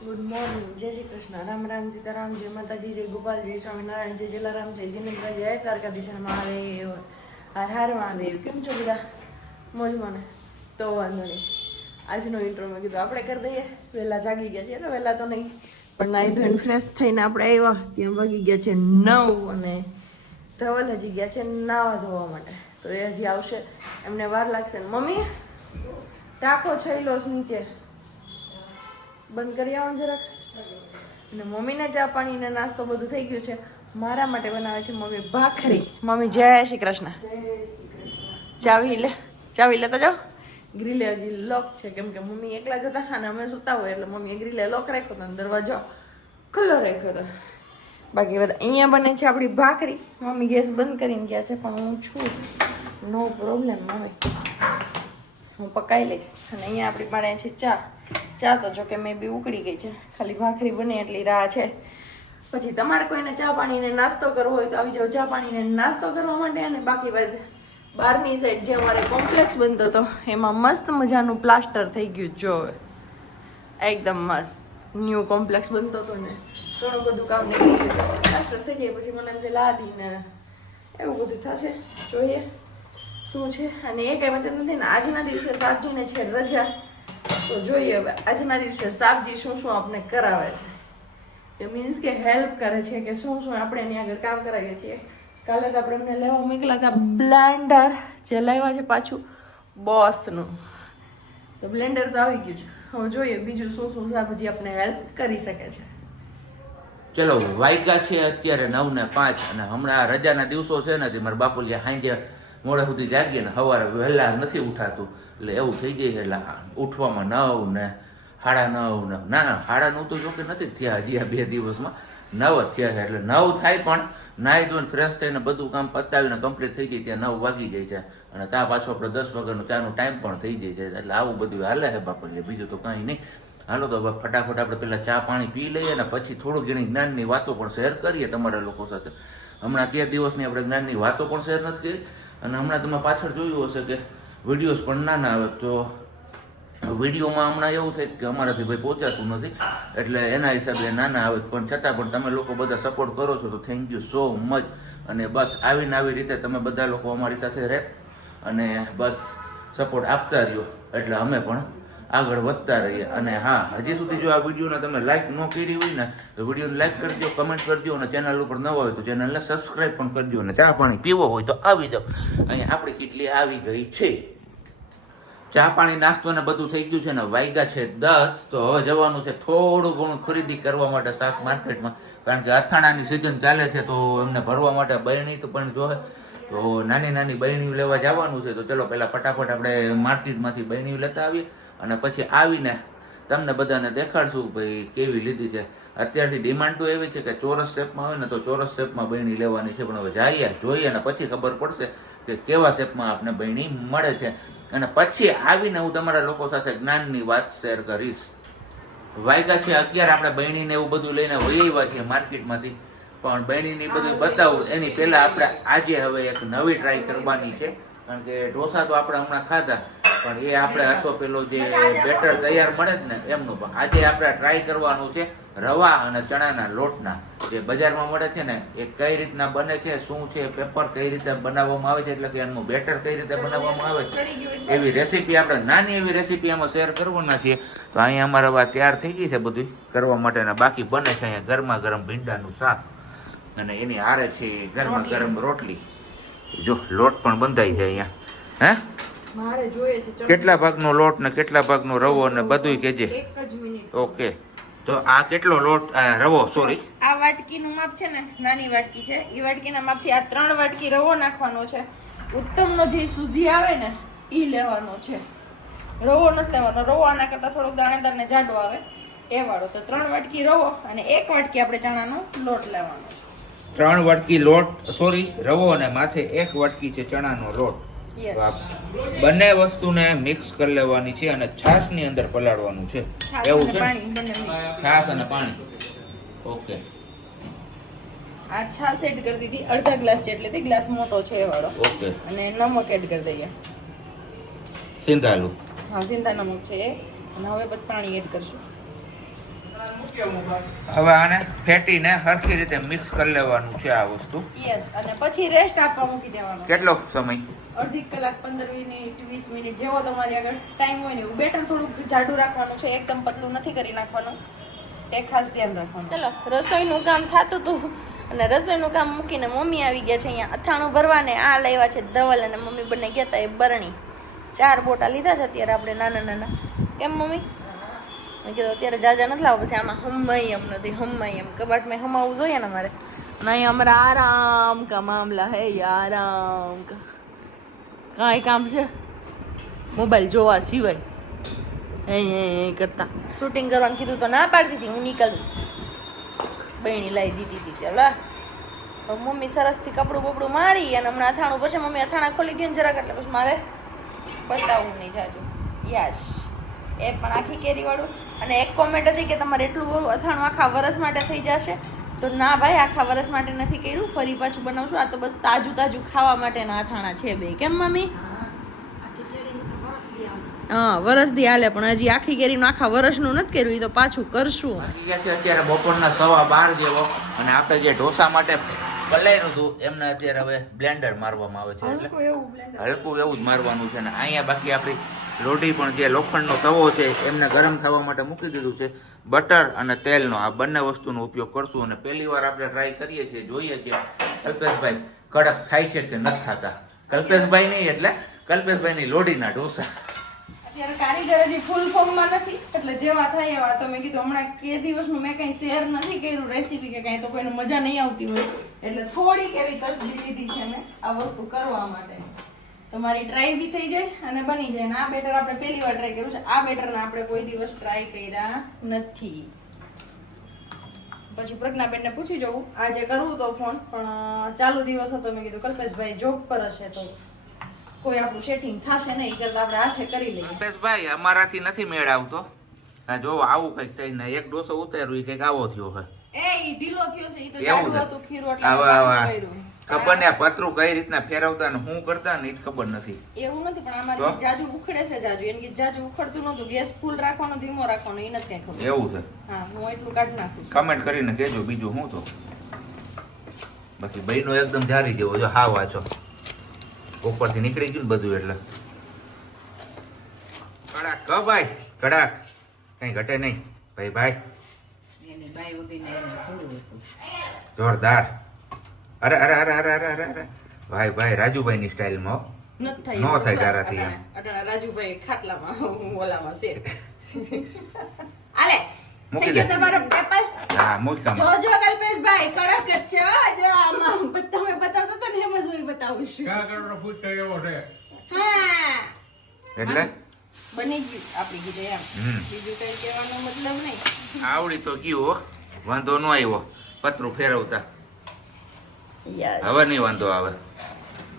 Good morning, જય શ્રી કૃષ્ણ, રામ રામ, સીતારામ, જય માતાજી, જય ગોપાલજી, સ્વામિનારાયણ, જય જલારામ, જય જિનેન્દ્ર, જય દ્વારકાધીશ મહાદેવ, હર હર મહાદેવ. કેમ છો બધા? મોજમાં ને? તો વાંધો નહીં. આજનો ઇન્ટ્રો મેં કીધું આપણે કરી દઈએ. વહેલા જાગી ગયા છીએ તો વહેલા તો નહીં, પણ નાહી ધોઈને ફ્રેશ થઈને આપણે આવ્યા ત્યાં વાગી ગયા છે 9 અને ધવલ હજી ગયા છે નાવા ધોવા માટે. તો એ હજી આવશે, એમને વાર લાગશે. મમ્મી ટાંકો છેલ્લો નીચે બંધ કરી આવો જરાક. અને મમ્મીને ચા પાણી ને નાસ્તો બધું થઈ ગયું છે. મારા માટે બનાવે છે મમ્મી ભાખરી. મમ્મી જય શ્રી કૃષ્ણ. ચાવી લેતા જાઓ. ગ્રીલે હજી લોક છે, કેમ કે મમ્મી એકલા જતા અને અમે સુતા હોય એટલે મમ્મીએ ગ્રીલે લોક રાખ્યો હતો, દરવાજો ખુલ્લો રાખ્યો હતો. બાકી બધા અહીંયા બને છે આપણી ભાખરી. મમ્મી ગેસ બંધ કરીને ગયા છે, પણ હું છું, નો પ્રોબ્લેમ. મમ્મી હું પકાઈ લઈશ. અને અહીંયા આપણી પાસે છે ચા. ચા તો જો કે મેં બી ઉકળી ગઈ છે, ખાલી ભાખરી બને એટલી રાહ છે. પછી તમારે કોઈને ચા પાણીને નાસ્તો કરવો હોય તો આવી જાઓ ચા પાણીને નાસ્તો કરવા માટે. અને બાકી બાદ બહારની સાઈડ જે અમારે કોમ્પ્લેક્સ બનતો હતો એમાં મસ્ત મજાનું પ્લાસ્ટર થઈ ગયું. જો એકદમ મસ્ત ન્યૂ કોમ્પ્લેક્સ બનતો હતો ને ઘણું બધું કામ નીકળી ગયું છે. પ્લાસ્ટર થઈ જાય પછી મને એમ છે લાદીને એવું બધું થશે, જોઈએ શું છે. અને એ કઈ મતલબ નથી ને, આજના દિવસે સાબજીને છે રજા, તો જોઈએ હવે આજના દિવસે સાબજી શું શું આપણે કરાવે છે. એ મીન્સ કે હેલ્પ કરે છે કે શું શું આપણે એની આગળ કામ કરાવીએ છીએ. કાલે તો આપણે એમને લેવા મોકલા હતા બ્લેન્ડર, જે લાવ્યા છે પાછું બોસનું. તો બ્લેન્ડર તો આવી ગયું છે. હવે જોઈએ બીજું શું શું સાબજી આપણે હેલ્પ કરી શકે છે. ચલો વાયગા છે અત્યારે 9 ને 5 અને હમણાં રજાના દિવસો છે ને મારા બાપુજી સાંજે મોડે સુધી જાગીએ ને સવારે વહેલા નથી ઉઠાતું, એટલે એવું થઈ જાય છે. એટલે ઉઠવામાં 9 ને 9:30 ને ના 9:30 તો જો કે નથી થયા હજી આ 2 દિવસમાં, 9 જ થયા છે. એટલે 9 થાય પણ નાહી ધોઈને ફ્રેશ થઈને બધું કામ પતાવીને કમ્પ્લીટ થઈ જાય ત્યાં 9 વાગી જાય છે. અને ત્યાં પાછો આપણે 10 વાગ્યાનો ચાનો ટાઈમ પણ થઈ જાય છે. એટલે આવું બધું હાલે છે બાપુજી, બીજું તો કંઈ નહીં. હાલો તો હવે ફટાફટ આપણે પહેલાં ચા પાણી પી લઈએ ને પછી થોડું ઘણી જ્ઞાનની વાતો પણ શેર કરીએ તમારા લોકો સાથે. હમણાં 2 દિવસની આપણે જ્ઞાનની વાતો પણ શેર નથી કરી. અને હમણાં તમે પાછળ જોયું હશે કે વિડીયોઝ પણ નાના આવે, તો વિડીયોમાં હમણાં એવું થાય કે અમારાથી ભાઈ પહોંચાતું નથી, એટલે એના હિસાબે નાના આવે. પણ છતાં પણ તમે લોકો બધા સપોર્ટ કરો છો તો થેન્ક યુ સો મચ. અને બસ આવીને આવી રીતે તમે બધા લોકો અમારી સાથે રહે અને બસ સપોર્ટ આપતા રહ્યો, એટલે અમે પણ આગળ વધતા રહીએ. અને હા, હજી સુધી જો આ વિડીયોને તમે લાઈક ન કરી હોય ને તો વિડીયોને લાઈક કરજો, કમેન્ટ કરજો, અને ચેનલ ઉપર નવા હોય તો ચેનલને સબસ્ક્રાઈબ પણ કરજો. અને ચા પાણી પીવો હોય તો આવી જાઓ, અહીંયા આપણી કેટલી આવી ગઈ છે. ચા પાણી નાસ્તો ને બધું થઈ ગયું છે ને વાગ્યા છે 10. તો હવે જવાનું છે થોડું ઘણું ખરીદી કરવા માટે શાક માર્કેટમાં, કારણ કે અથાણાની સિઝન ચાલે છે તો એમને ભરવા માટે બરણી તો પણ જોવે, તો નાની નાની બરણીઓ લેવા જવાનું છે. તો ચલો પહેલા ફટાફટ આપણે માર્કેટમાંથી બરણીઓ લેતા આવીએ અને પછી આવીને તમને બધાને દેખાડશું ભાઈ કેવી લીધી છે. અત્યારથી ડિમાન્ડ તો એવી છે કે ચોરસ શેપમાં હોય ને તો ચોરસ શેપમાં બરણી લેવાની છે, પણ હવે જઈએ જોઈએ અને પછી ખબર પડશે કે કેવા શેપમાં આપણે બરણી મળે છે. અને પછી આવીને હું તમારા લોકો સાથે જ્ઞાનની વાત શેર કરીશ. વાયગા છે 11, આપણે બરણીને એવું બધું લઈને વહી આવ્યા છીએ માર્કેટમાંથી, પણ બરણીને બધું બતાવું એની પહેલાં આપણે આજે હવે એક નવી ટ્રાય કરવાની છે. કારણ કે ઢોસા તો આપણે હમણાં ખાધા, પણ એ આપણે હતો પેલો જે બેટર તૈયાર મળે જ ને એમનું. પણ આજે આપણે ટ્રાય કરવાનું છે રવા અને ચણાના લોટના, જે બજારમાં મળે છે ને એ કઈ રીતના બને છે, શું છે, પેપર કઈ રીતે બનાવવામાં આવે છે, એટલે કે એનું બેટર કઈ રીતે બનાવવામાં આવે છે, એવી રેસીપી આપણે નાની એવી રેસીપી આમાં શેર કરવાના છીએ. તો અહીંયા અમારે હવે તૈયાર થઈ ગઈ છે બધું કરવા માટેના. બાકી બને છે અહીંયા ગરમા ગરમ ભીંડાનું શાક અને એની હારે છે ગરમા ગરમ રોટલી. જો લોટ પણ બંધાઈ છે અહીંયા. હે મારે જોઈએ છે કેટલા ભાગનો લોટ ને કેટલા ભાગનો રવો ને બધું કેજે. એક જ મિનિટ. ઓકે, તો આ કેટલો લોટ રવો, સોરી આ વાટકીનું માપ છે ને, નાની વાટકી છે, એ વાટકીના માપથી આ 3 વાટકી રવો નાખવાનો છે. ઉત્તમનો જે સૂજી આવે ને ઈ લેવાનો છે, રવો નથી લેવાનો. રવો આના કરતા થોડોક દાણેદાર ને જાડો આવે એ વાળો. તો 3 વાટકી રવો અને 1 વાટકી આપણે ચણાનો લોટ લેવાનો છે. 3 વાટકી લોટ, સોરી રવો, અને માથે 1 વાટકી છે ચણાનો લોટ. બંને વસ્તુને મિક્સ કરી લેવાની છે અને છાશ ની અંદર પલાળવાનું છે. એવું છે, છાશ અને પાણી. ઓકે, આ છાશ એડ કરી દીધી અડધા ગ્લાસ જેટલી, ગ્લાસ મોટો છે એ વાળો. ઓકે, અને નમક એડ કરી દઈએ, સિંધાલું. હા સિંધા નમક છે એ. અને હવે પછી પાણી એડ કરશું. હવે આને ફેટીને સરખી રીતે મિક્સ કરી લેવાનું છે આ વસ્તુ. યસ, અને પછી રેસ્ટ આપવા મૂકી દેવાનો. કેટલો સમય? અડધી કલાક, 15 મિનિટ, 20 મિનિટ, જેવો તમારી આગળ ટાઈમ હોય ને એવું. બેટર થોડુંક જાડું રાખવાનું છે, એકદમ પતલું નથી કરી નાખવાનું, એ ખાસ ધ્યાન રાખવાનું. ચલો, રસોઈનું કામ થતું હતું અને રસોઈનું કામ મૂકીને મમ્મી આવી ગયા છે અહીંયા અથાણું ભરવાને. આ લાવ્યા છે ધવલ અને મમ્મી બંને ગયા હતા એ બરણી. 4 બોટા લીધા છે અત્યારે આપણે નાના નાના. કેમ મમ્મી? મેં કીધું અત્યારે જાજા નથી લાવો, પછી આમાં હમાઈ એમ નથી, હમાઈ એમ કબાટમાં હમાવવું જોઈએ ને મારે. અને અહીંયા અમારા આરામ કા મામલા હે, આરામ કા કાંઈ કામ છે મોબાઈલ જોવા સિવાય એ કરતા. શૂટિંગ કરવાનું કીધું તો ના પાડતી હતી, હું નીકળું. બહેણી લાવી દીધી હતી. ચાલો મમ્મી સરસથી કપડું બપડું મારી અને હમણાં અથાણું પછી મમ્મી અથાણા ખોલી દે ને જરાક, એટલે પછી મારે બતાવવું નહીં જાજુ. યસ, એ પણ આખી કેરીવાળું. અને એક કોમેન્ટ હતી કે તમારે એટલું અથાણું આખા વરસ માટે થઈ જશે, તો ના ભાઈ, આખા વરસ માટે નથી કર્યું, ફરી પાછું બનાવશું. આ તો બસ તાજું તાજું ખાવા માટેના અથાણા છે બે. કેમ મમ્મી? હા, વરસ દી હાલે, પણ હજી આખી કેરીનું આખા વરસનું નથી કર્યું, એ તો પાછું કરશું. અત્યારે બપોરના 12:15 જેવો, અને આપણે જે ઢોસા માટે પલાયરું હતું એમને અત્યારે હવે બ્લેન્ડર મારવામાં આવે છે. એટલે હલકું એવું જ મારવાનું છે. ને અહીંયા બાકી આપણી રોટી પણ, જે લોખંડનો તવો છે એમને ગરમ થવા માટે મૂકી દીધું છે. બટર અને તેલનો આ બંને વસ્તુનો ઉપયોગ કરશું. અને પહેલી વાર આપણે ટ્રાય કરીએ છીએ, જોઈએ છીએ કલ્પેશભાઈ કડક થાય છે કે નથી થતા. કલ્પેશભાઈ નહીં, એટલે કલ્પેશભાઈની લોડીના ઢોસા. અત્યારે કારીગર હજી ફૂલ ફોર્મમાં નથી, એટલે જેવા થાય એવા. તો મેં કીધું હમણાં કે દિવસનું મેં કંઈ શેર નથી કર્યું રેસીપી કે કાંઈ, તો કોઈને મજા નહીં આવતી હોય, એટલે થોડીક એવી તસદી લીધી છે મેં આ વસ્તુ કરવા માટે. તમારી ટ્રાય બી થઈ જાય અને બની જાય. અને આ બેટર આપણે પહેલી વાર ટ્રાય કર્યું છે. આ બેટરને આપણે કોઈ દિવસ ટ્રાય કર્યા નથી. પછી પ્રજ્ઞાબેનને પૂછી જવું આજે કરવું તો ફોન, પણ ચાલુ દિવસ હતો. મેં કીધું કલ્પેશભાઈ જોબ પર હશે તો કોઈ આપણું સેટિંગ થશે નહીં, કરતા આપણે હાથે કરી લઈએ. કલ્પેશભાઈ અમારાથી નથી મેળ આવતો. આ જો આવું કંઈક થઈને એક ડોસો ઉતાર્યું, એ કંઈક આવો થયો છે. ઈ ઢીલો થયો છે. ઈ તો જાડું હતું ખીરું, એટલે કર્યું. ખબર ને પતરું કઈ રીતના ફેરવતા ને શું કરતા ને એ ખબર નથી. એવું નથી, પણ આમાં જાજુ ઉખડે છે. જાજુ એને કે જાજુ ઉખડતું નતું. ગેસ ફૂલ રાખવાનો, ધીમો રાખવાનો, એ નથી કઈ ખબર. એવું છે? હા, હું એટલું કાઢી નાખું. કમેન્ટ કરીને કહેજો બીજું હું તો. બાકી બહેનો એકદમ જારી જેવો જો હાવ વાંચો ઉપરથી નીકળી ગયું ને બધું. એટલે કડાક ક ભાઈ, કડાક કઈ ઘટે નહીં ભાઈ. ભાઈ જોરદાર. અરે અરે અરે અરે અરે અરે અરે ભાઈ ભાઈ રાજુભાઈ ની સ્ટાઇલ માં નો થાય તારાથી. રાજુભાઈ ખાટલામાં ઓલામાં છે. આલે મૂકી દે તમારો પેપર. હા મૂકી દે. જોજો કલ્પેશભાઈ કડક જ છે. જો આમાં તમે બતાવતો તો ને એમ જ હું બતાવું છું. કા કરવાનો ફૂટ એવો છે. હા, એટલે બની ગયું આપણી કીધે એમ. બીજું કઈ કહેવાનો મતલબ નહીં. આવડી તો ગયું, વાંધો ન આવ્યો પતરું ફેરવતા. હવે નહીં વાંધો આવે.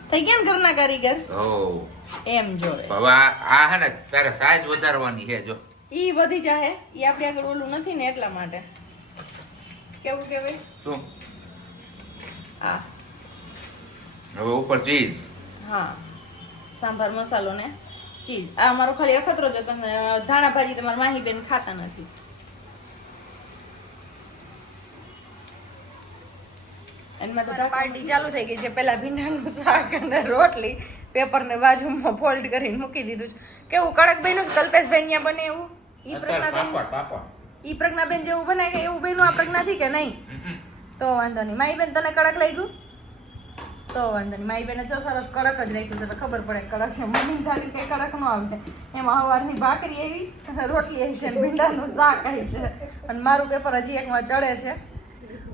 થઈ ગયા ને ઘરના કારીગર. ઓ એમ જો હવે આ હે ને તારે સાઈઝ વધારવાની છે. જો ઈ વધી જાહે, ઈ આપણી આગળ ઓલું નથી ને એટલા માટે. કેવું કેવાય શું? આ હવે ઉપર ચીઝ. હા, સાંભાર મસાલો ને ચીઝ. આ મારો ખાલી અખતરો જ હતો. ધાણા ભાજી તમારા માહી બેન ખાતા નથી. એમાં તો પાર્ટી ચાલુ થઈ ગઈ છે. પેલા ભીંડાનું શાક અને રોટલી પેપર ને બાજુમાં ફોલ્ડ કરીને મૂકી દીધું છે. કેવું કડક બન્યું છે કલ્પેશભાઈ ત્યાં બને એવું? ઈ પ્રજ્ઞાબેન જેવું બનાય કે એવું બન્યું આ પ્રજ્ઞાથી કે નહીં? તો વાંધો નહીં. માઈ બેન તને કડક લાગ્યું? તો વાંધો નહીં. માઈ બેને જો સરસ કડક જ રાખ્યું છે, તો ખબર પડે કડક છે. મમ્મી થાળી કઈ કડક ન આવે. એમાં સવારની ભાખરી આવી છે, રોટલી આવી છે, ભીંડાનું શાક આવી છે, અને મારું પેપર હજી એકમાં ચડે છે.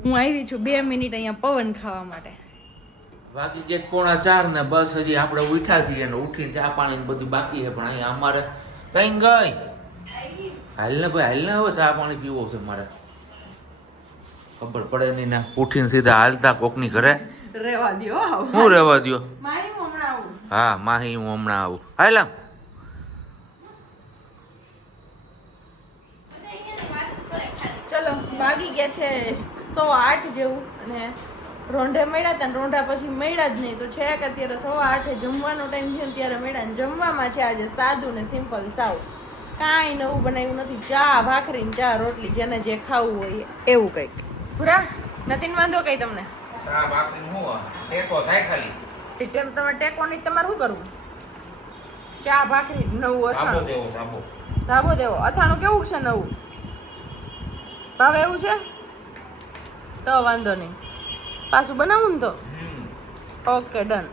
હું આવી છું 2 મિનિટ અહીંયા પવન ખાવા માટે. બાકી જે 3:45 ને બસ હજી આપણે ઉઠ્યા છીએ ને ઉઠીને ચા પાણી બધું બાકી છે. પણ અહીંયા અમારે કઈ ગઈ હાલ ને ભાઈ, હાલ ને હવે ચા પાણી પીવો છે મારે. ખબર પડે નહીં ને ઉઠીને સીધા હાલતા કોકની ઘરે રેવા દ્યો. હું રેવા દ્યો. માહી હું હમણાં આવું. હા માહી હું હમણાં આવું. હાલ ચલો વાગી ગયા છે 8:15 જેવું, અને રોંઢે મળ્યા હતા. રોંઢા પછી મળ્યા જ નહીં, તો છે કે અત્યારે 8:15 જમવાનો ટાઈમ છે ને ત્યારે મળ્યા. જમવામાં છે આજે સાદું ને સિમ્પલ સાવ. કાંઈ નવું બનાવ્યું નથી. ચા ભાખરી ને ચા રોટલી, જેને જે ખાવું હોય એવું કંઈક. પૂરા નથી ને વાંધો કઈ તમને? ચા ભાખરી હું ટેકો થાય ખાલી. તમે ટેકો નહીં, તમારે શું કરવું? ચા ભાખરી નવું અથાણું. ધાબો દેવો. અથાણું કેવું છે નવું? ભાવે એવું છે તો વાંધો નહીં, પાછું બનાવું ને તો. Okay done.